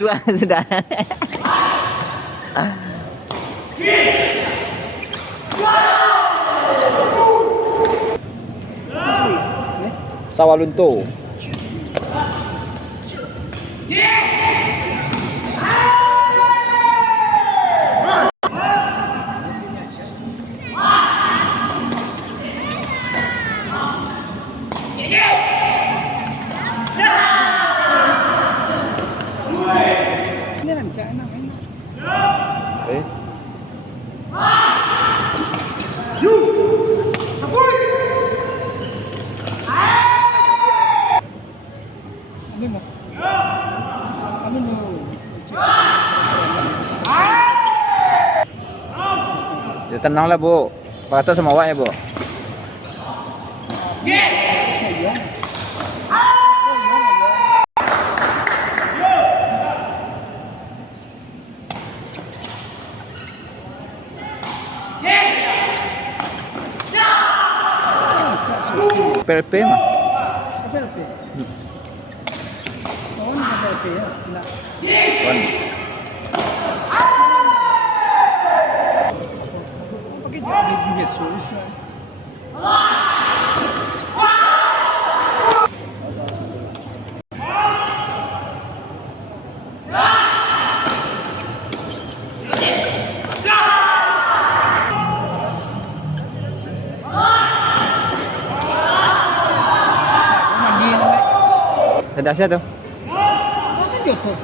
Sudah sudah. Sawalunto. Ya tenanglah Bu, kata sama awak ya Bu. PLP mah. PLP. Oh, ini PLP ya. Tidak. Kon. Pakai jadi juga susah. Sedasnya tuh. Mana jatuh?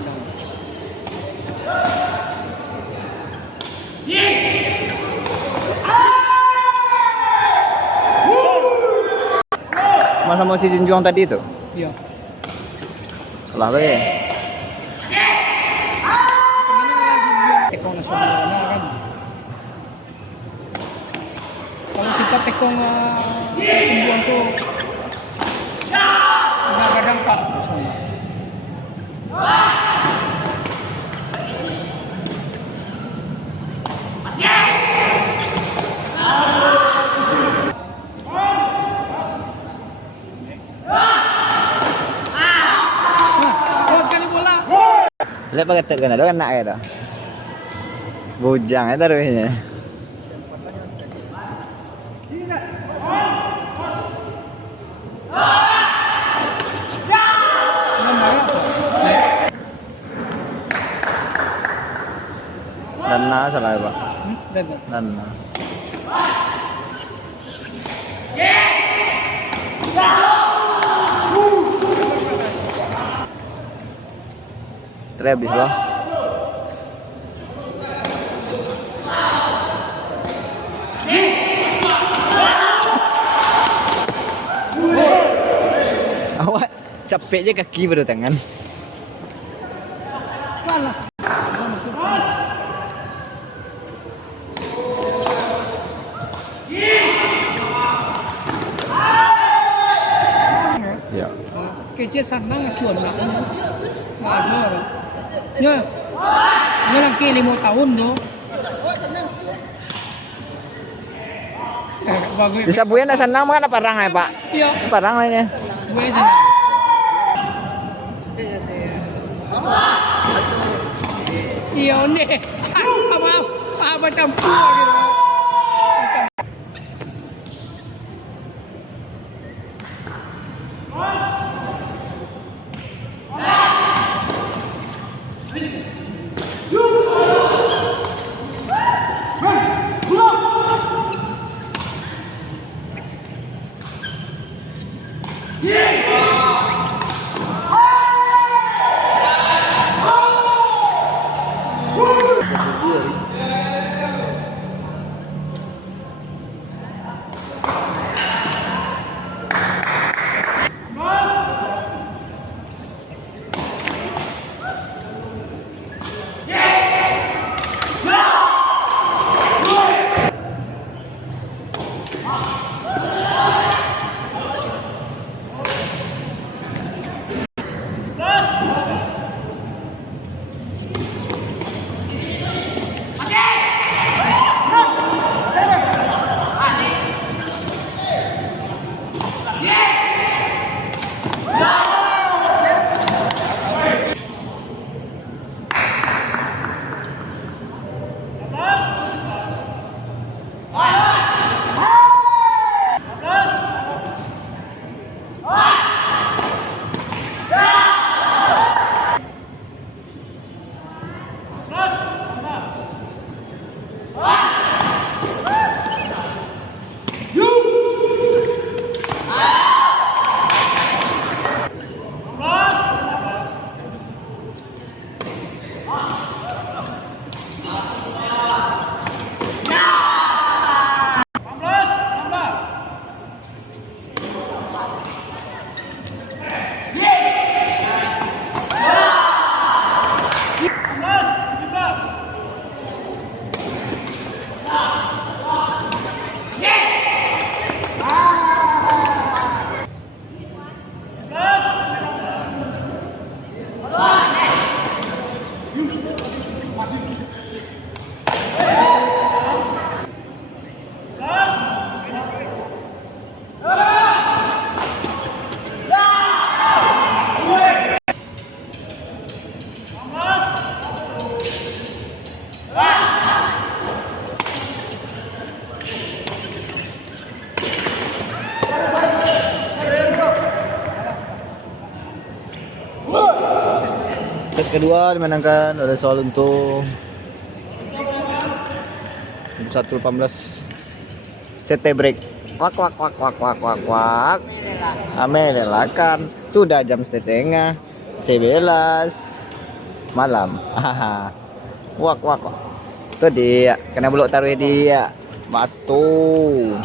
Masa mau si Jinjuang tadi itu? Iya. Lah be. Tekong nasional kan. Kalau sifat tekong tumbuhan tuh kadang-kadang 4%. Lihat pakai tek kan ada kan nak ya dah. Bujang ya taruhnya. Dana salah ya Pak. Dana. Habis loh. Awak capek je kaki pada tangan. Ya. Kece sanang suan nak. Ada. Nya lagi 5 tahun tu. Di Sabuyan dah senang mana parang ya Pak? Iya. Parang lainnya. Buaya senang. Iya ni. Apa campur gitu. kedua dimenangkan oleh Soal untuk 1-18. CT break. Wak wak wak wak wak wak wak. Amelelakan. Sudah jam setengah 11 malam. Haha. Wak wak wak. Itu dia. Kena belok taruh dia. Batu.